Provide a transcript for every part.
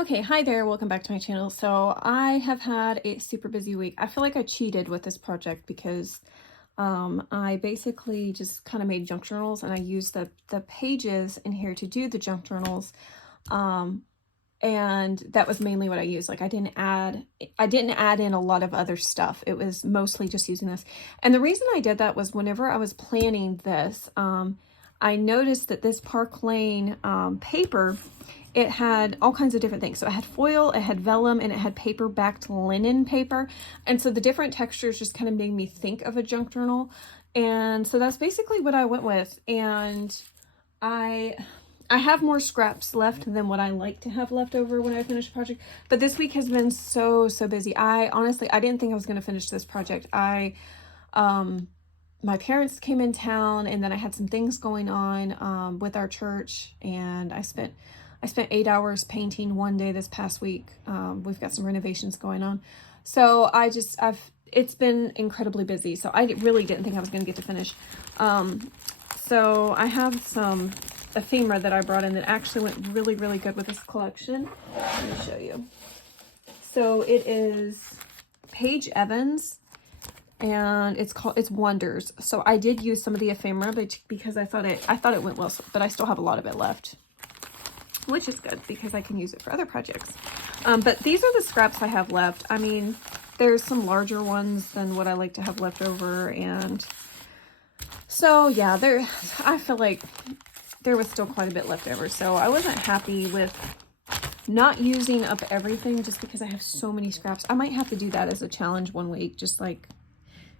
Okay, hi there, welcome back to my channel. So I have had a super busy week. I feel like I cheated with this project because I basically just kind of made junk journals and I used the pages in here to do the junk journals. Um, and that was mainly what I used. Like I didn't add in a lot of other stuff. It was mostly just using this. And the reason I did that was whenever I was planning this, I noticed that this Park Lane paper, it had all kinds of different things. So it had foil, it had vellum, and it had paper backed linen paper. And so the different textures just kind of made me think of a junk journal. And so that's basically what I went with. And I have more scraps left than what I like to have left over when I finish a project. But this week has been so busy. I didn't think I was going to finish this project. My parents came in town, and then I had some things going on with our church, and I spent 8 hours painting one day this past week. We've got some renovations going on. So it's been incredibly busy. So I really didn't think I was going to get to finish. So I have some ephemera that I brought in that actually went really good with this collection. Let me show you. So it is Paige Evans, and it's Wonders. So I did use some of the ephemera, but because I thought it went well, but I still have a lot of it left, which is good because I can use it for other projects. But these are the scraps I have left. I mean, there's some larger ones than what I like to have left over, and so yeah, I feel like there was still quite a bit left over. So I wasn't happy with not using up everything just because I have so many scraps. I might have to do that as a challenge one week, just like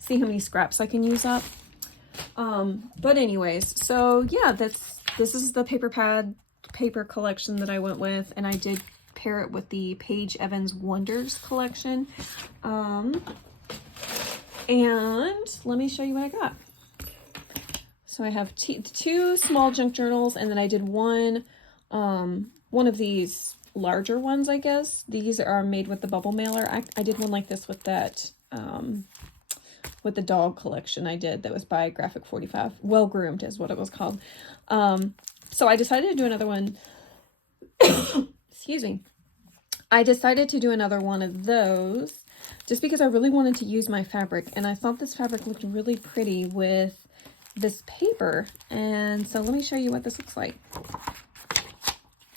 see how many scraps I can use up. But anyways, so yeah, this is the paper collection that I went with, and I did pair it with the Paige Evans Wonders collection. And let me show you what I got. So I have two small junk journals, and then I did one of these larger ones, I guess. These are made with the bubble mailer. I did one like this with that, with the dog collection I did that was by Graphic 45. Well Groomed is what it was called. So I decided to do another one. Excuse me. I decided to do another one of those just because I really wanted to use my fabric, and I thought this fabric looked really pretty with this paper. And so let me show you what this looks like.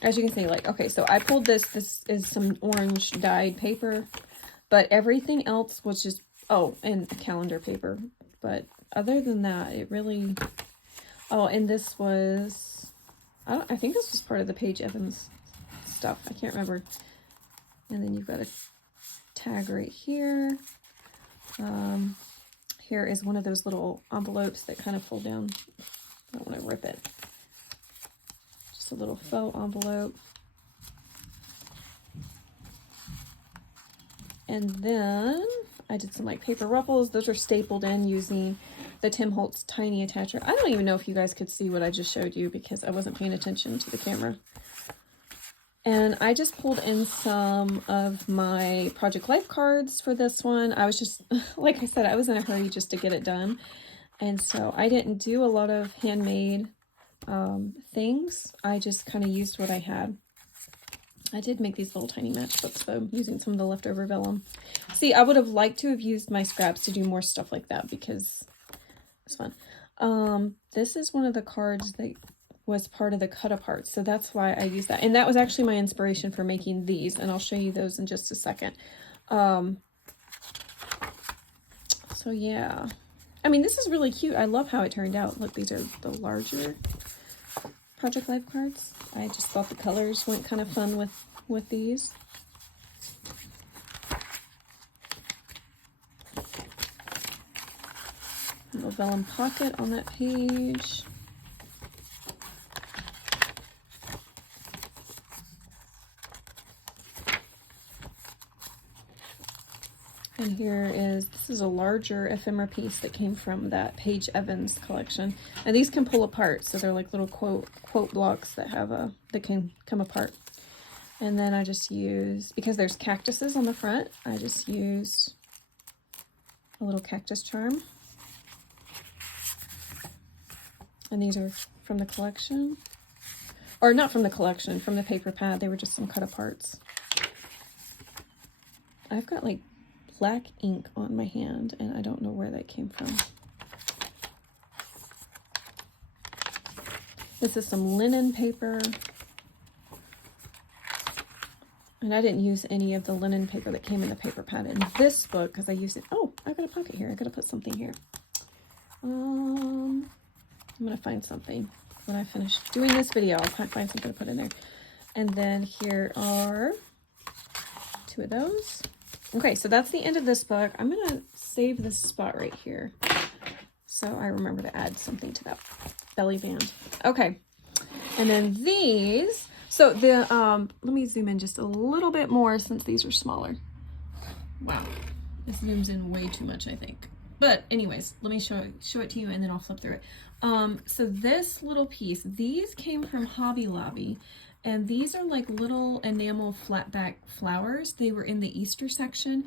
As you can see, like, okay, so I pulled this is some orange dyed paper, but everything else was just, oh, and calendar paper. But other than that, it really, oh, and this was, I think this was part of the Paige Evans stuff. I can't remember. And then you've got a tag right here. Here is one of those little envelopes that kind of fold down. I don't want to rip it. Just a little faux envelope. And then I did some like paper ruffles. Those are stapled in using the Tim Holtz tiny attacher. I don't even know if you guys could see what I just showed you because I wasn't paying attention to the camera. And I just pulled in some of my Project Life cards for this one. I was just, like I said, I was in a hurry just to get it done. And so I didn't do a lot of handmade things. I just kind of used what I had. I did make these little tiny matchbooks though, using some of the leftover vellum. See, I would have liked to have used my scraps to do more stuff like that because it's fun. This is one of the cards that was part of the cut apart, so that's why I used that, and that was actually my inspiration for making these, and I'll show you those in just a second. So yeah, I mean, this is really cute. I love how it turned out. Look, these are the larger Project Life cards. I just thought the colors went kind of fun with these. A little vellum pocket on that page. And this is a larger ephemera piece that came from that Paige Evans collection. And these can pull apart, so they're like little quote blocks that that can come apart. And then I just used, because there's cactuses on the front, I just used a little cactus charm. And these are from the collection. Or not from the collection, from the paper pad. They were just some cut aparts. I've got like black ink on my hand and I don't know where that came from. This is some linen paper. And I didn't use any of the linen paper that came in the paper pad in this book because I used it. Oh, I got a pocket here. I got to put something here. I'm going to find something when I finish doing this video. I'll find something to put in there. And then here are 2 of those. Okay, so that's the end of this book. I'm going to save this spot right here so I remember to add something to that belly band. Okay, and then these. So the let me zoom in just a little bit more since these are smaller. Wow, this zooms in way too much, I think. But anyways, let me show it to you and then I'll flip through it. So this little piece, these came from Hobby Lobby, and these are like little enamel flat back flowers. They were in the Easter section,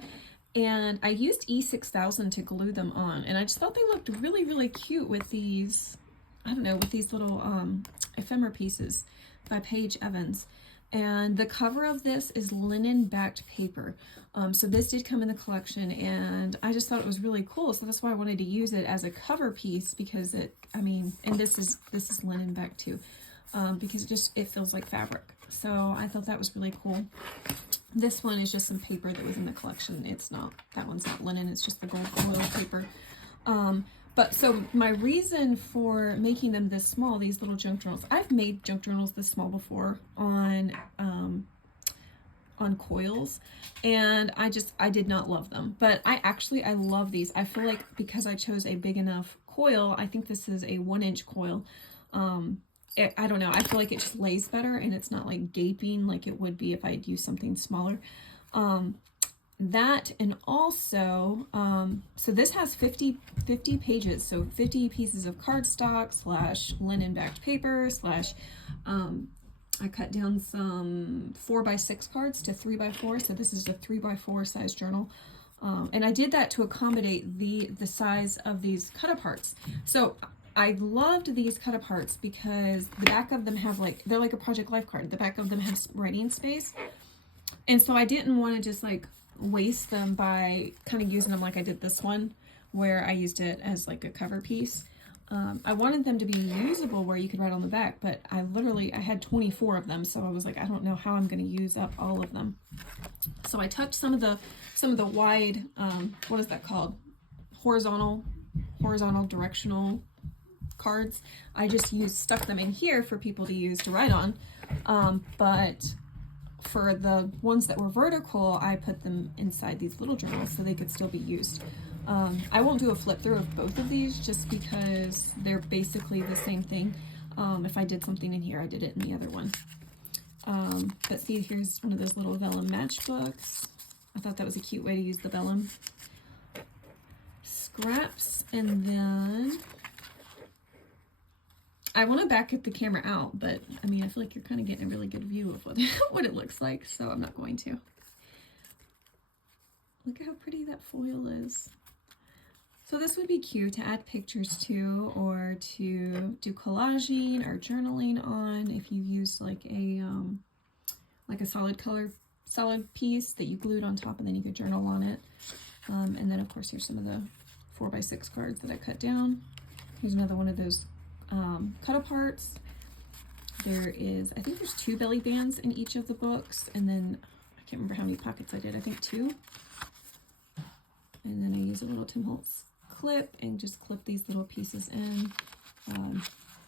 and I used E6000 to glue them on, and I just thought they looked really, really cute with these, I don't know, with these little ephemera pieces by Paige Evans. And the cover of this is linen backed paper. So this did come in the collection, and I just thought it was really cool. So that's why I wanted to use it as a cover piece, because it, I mean, and this is linen back too, because it feels like fabric. So I thought that was really cool. This one is just some paper that was in the collection. It's not, that one's not linen, it's just the gold foil paper. But so my reason for making them this small, these little junk journals, I've made junk journals this small before on coils, and I did not love them, but I love these. I feel like because I chose a big enough coil, I think this is a 1-inch coil. I don't know, I feel like it just lays better and it's not like gaping like it would be if I'd used something smaller. That, and also, so this has 50 pages, so 50 pieces of cardstock / linen backed paper / I cut down some 4x6 cards to 3x4, so this is a 3x4 size journal. And I did that to accommodate the size of these cut-aparts. So I loved these cut-aparts because the back of them have like, they're like a Project Life card. The back of them has writing space. And so I didn't want to just like waste them by kind of using them like I did this one, where I used it as like a cover piece. I wanted them to be usable where you could write on the back, but I had 24 of them, so I was like, I don't know how I'm going to use up all of them. So I took some of the wide, what is that called? Horizontal directional cards. I just stuck them in here for people to use to write on, but for the ones that were vertical, I put them inside these little journals so they could still be used. I won't do a flip through of both of these just because they're basically the same thing. If I did something in here, I did it in the other one. But see, here's one of those little vellum matchbooks. I thought that was a cute way to use the vellum. Scraps, and then I want to back the camera out, but I mean, I feel like you're kind of getting a really good view of what it looks like, so I'm not going to. Look at how pretty that foil is. So this would be cute to add pictures to, or to do collaging or journaling on if you use like a solid piece that you glued on top, and then you could journal on it. And then of course here's some of the 4x6 cards that I cut down. Here's another one of those cut aparts. There is, I think there's 2 belly bands in each of the books, and then I can't remember how many pockets I did. I think 2. And then I use a little Tim Holtz clip and just clip these little pieces in.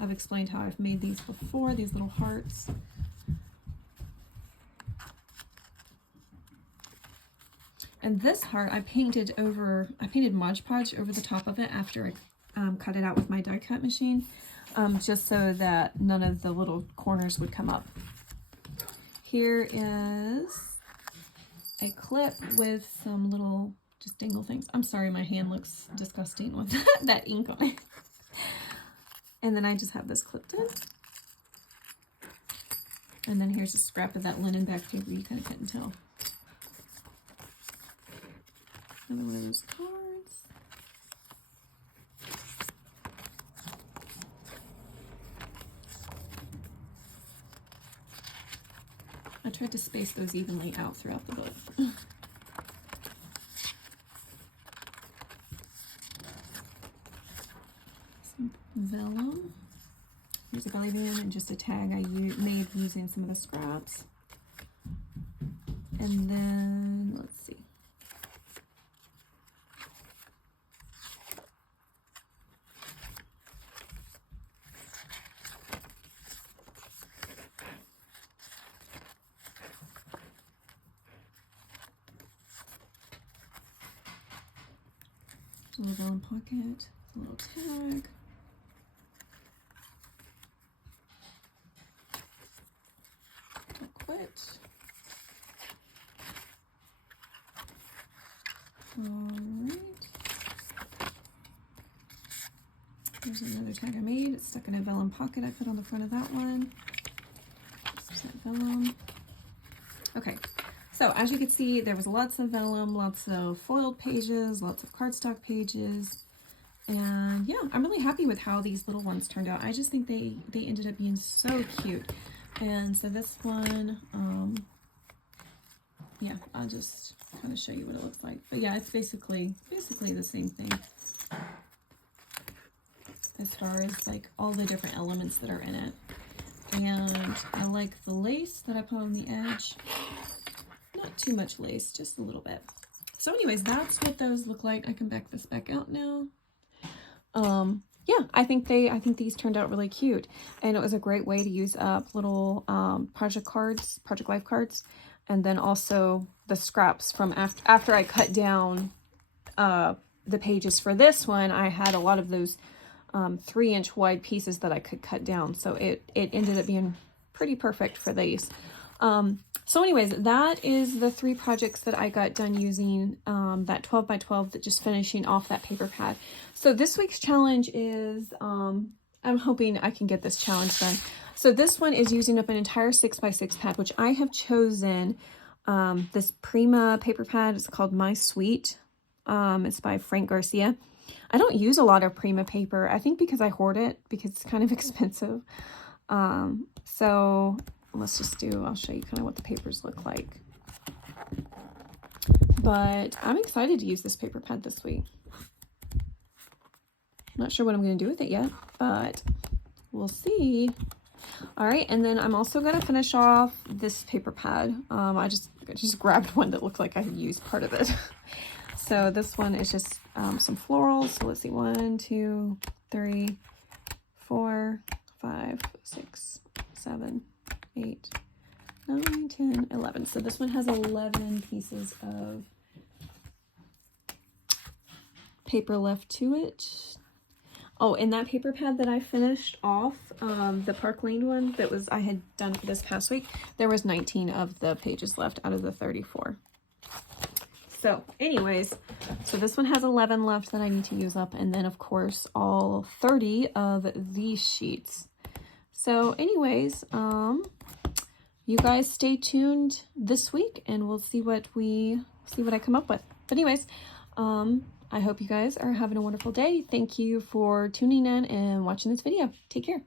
I've explained how I've made these before, these little hearts. And this heart I painted Mod Podge over the top of it after I cut it out with my die cut machine, just so that none of the little corners would come up. Here is a clip with some little just dangle things. I'm sorry, my hand looks disgusting with that ink on it. And then I just have this clipped in. And then here's a scrap of that linen back paper you kind of couldn't tell. Another one of those cards. I tried to space those evenly out throughout the book. a belly band and just a tag I made using some of the scraps. And then, let's see. A little vellum pocket, a little tag. Don't quit. Alright. There's another tag I made. It's stuck in a vellum pocket I put on the front of that one. Vellum. Okay. So as you can see, there was lots of vellum, lots of foiled pages, lots of cardstock pages. And yeah, I'm really happy with how these little ones turned out. I just think they ended up being so cute. And so this one, yeah, I'll just kind of show you what it looks like. But yeah, it's basically the same thing as far as like all the different elements that are in it. And I like the lace that I put on the edge. Not too much lace, just a little bit. So anyways, that's what those look like. I can back this back out now. Yeah, I think these turned out really cute, and it was a great way to use up little project life cards, and then also the scraps from after I cut down the pages for this one. I had a lot of those 3-inch wide pieces that I could cut down, so it ended up being pretty perfect for these. So anyways, that is the 3 projects that I got done using that 12 by 12, that just finishing off that paper pad. So this week's challenge is, I'm hoping I can get this challenge done. So this one is using up an entire 6 by 6 pad, which I have chosen this Prima paper pad. It's called My Sweet. It's by Frank Garcia. I don't use a lot of Prima paper, I think because I hoard it, because it's kind of expensive. So let's just I'll show you kind of what the papers look like. But I'm excited to use this paper pad this week. Not sure what I'm going to do with it yet, but we'll see. All right, and then I'm also going to finish off this paper pad. I just grabbed one that looked like I had used part of it. So this one is just some florals. So let's see, 1, 2, 3, 4, 5, 6, 7, 8, 9, 10, 11. So this one has 11 pieces of paper left to it. Oh, and that paper pad that I finished off, the Park Lane one that I had done for this past week, there was 19 of the pages left out of the 34. So anyways, so this one has 11 left that I need to use up, and then of course all 30 of these sheets. So anyways, you guys stay tuned this week and we'll see what I come up with. But anyways, I hope you guys are having a wonderful day. Thank you for tuning in and watching this video. Take care.